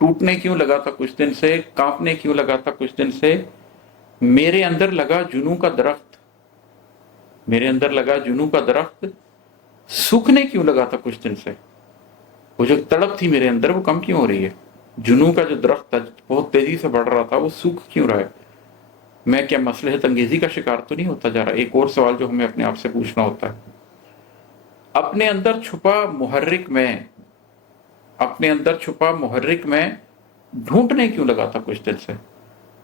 ٹوٹنے کیوں لگا تھا کچھ دن سے، کانپنے کیوں لگا تھا کچھ دن سے، میرے اندر لگا جنوں کا درخت، میرے اندر لگا جنوں کا درخت سوکھنے کیوں لگا تھا کچھ دن سے، وہ جو تڑپ تھی میرے اندر وہ کم کیوں ہو رہی ہے، جنوں کا جو درخت تھا بہت تیزی سے بڑھ رہا تھا وہ سوکھ کیوں رہا ہے، میں کیا مصلحت انگیزی کا شکار تو نہیں ہوتا جا رہا؟ ایک اور سوال جو ہمیں اپنے آپ سے پوچھنا ہوتا ہے، اپنے اندر چھپا محرک میں، اپنے اندر چھپا محرک میں ڈھونڈنے کیوں لگا تھا کچھ دن سے؟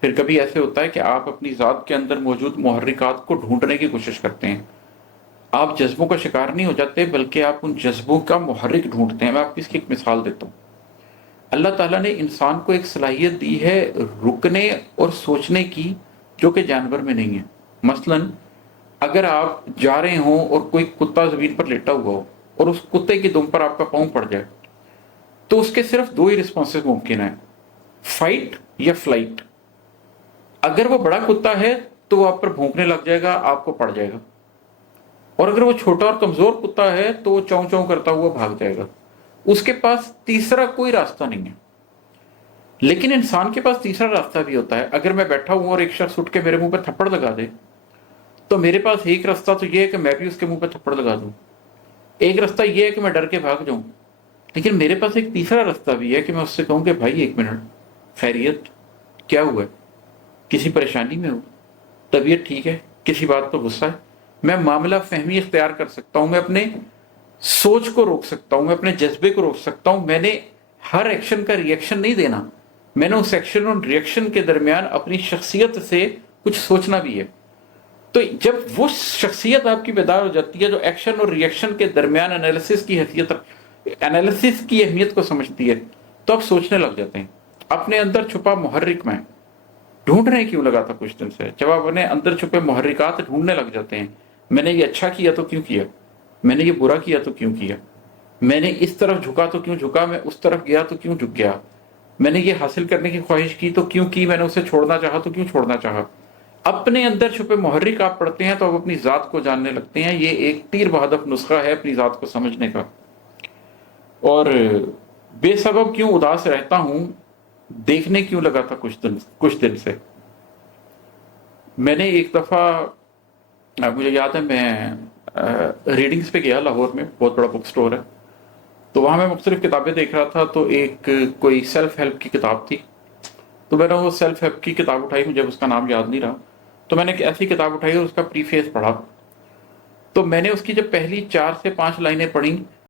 پھر کبھی ایسے ہوتا ہے کہ آپ اپنی ذات کے اندر موجود محرکات کو ڈھونڈنے کی کوشش کرتے ہیں، آپ جذبوں کا شکار نہیں ہو جاتے بلکہ آپ ان جذبوں کا محرک ڈھونڈتے ہیں۔ میں آپ کی اس کی ایک مثال دیتا ہوں۔ اللہ تعالیٰ نے انسان کو ایک صلاحیت دی ہے رکنے اور سوچنے کی جو کہ جانور میں نہیں ہے۔ مثلا اگر آپ جا رہے ہوں اور کوئی کتا زمین پر لیٹا ہوا ہو اور اس کتے کی دم پر آپ کا پاؤں پڑ جائے تو اس کے صرف دو ہی رسپانسز ممکن ہیں، فائٹ یا فلائٹ۔ اگر وہ بڑا کتا ہے تو وہ آپ پر بھونکنے لگ جائے گا، آپ کو پڑ جائے گا، اور اگر وہ چھوٹا اور کمزور کتا ہے تو وہ چوں چوں کرتا ہوا بھاگ جائے گا، اس کے پاس تیسرا کوئی راستہ نہیں ہے۔ لیکن انسان کے پاس تیسرا راستہ بھی ہوتا ہے۔ اگر میں بیٹھا ہوں اور ایک شخص اٹھ کے میرے منہ پہ تھپڑ لگا دے تو میرے پاس ایک راستہ تو یہ ہے کہ میں بھی اس کے منہ پہ تھپڑ لگا دوں، ایک راستہ یہ ہے کہ میں ڈر کے بھاگ جاؤں، لیکن میرے پاس ایک تیسرا راستہ بھی ہے کہ میں اس سے کہوں کہ بھائی ایک منٹ، خیریت، کیا ہوا ہے؟ کسی پریشانی میں ہو؟ طبیعت ٹھیک ہے؟ کسی بات پر غصہ ہے؟ میں معاملہ فہمی اختیار کر سکتا ہوں، میں اپنے سوچ کو روک سکتا ہوں، میں اپنے جذبے کو روک سکتا ہوں۔ میں نے ہر ایکشن کا ریئیکشن نہیں دینا، میں نے اس ایکشن اور ریئیکشن کے درمیان اپنی شخصیت سے کچھ سوچنا بھی ہے۔ تو جب وہ شخصیت آپ کی بیدار ہو جاتی ہے جو ایکشن اور ریئیکشن کے درمیان انالیسس کی اہمیت کو سمجھتی ہے، تو آپ سوچنے لگ جاتے ہیں۔ اپنے اندر چھپا محرک میں ڈھونڈنے کیوں لگا تھا کچھ دن سے، جب آپ اپنے اندر چھپے محرکات ڈھونڈنے لگ جاتے ہیں، میں نے یہ اچھا کیا تو کیوں کیا، میں نے یہ برا کیا تو کیوں کیا، میں نے اس طرف جھکا تو کیوں جھکا، میں اس طرف گیا تو کیوں جھک گیا، میں نے یہ حاصل کرنے کی خواہش کی تو کیوں کی، میں نے اسے چھوڑنا چاہا تو کیوں چھوڑنا چاہا۔ اپنے اندر چھپے محرک آپ پڑھتے ہیں تو آپ اپنی ذات کو جاننے لگتے ہیں۔ یہ ایک تیر بہدف نسخہ ہے اپنی ذات کو سمجھنے کا۔ اور بے سبب کیوں اداس رہتا ہوں، دیکھنے کیوں لگا تھا کچھ دن سے۔ میں نے ایک دفعہ، مجھے یاد ہے، میں ریڈنگز پہ گیا لاہور میں، بہت بڑا بک سٹور ہے، تو وہاں میں مختلف کتابیں دیکھ رہا تھا، تو ایک کوئی سیلف ہیلپ کی کتاب تھی، تو میں نے وہ سیلف ہیلپ کی کتاب اٹھائی، مجھے اس کا نام یاد نہیں رہا، تو میں نے ایک ایسی کتاب اٹھائی اور اس کا پری فیس پڑھا، تو میں نے اس کی جب پہلی 4 سے 5 لائنیں پڑھیں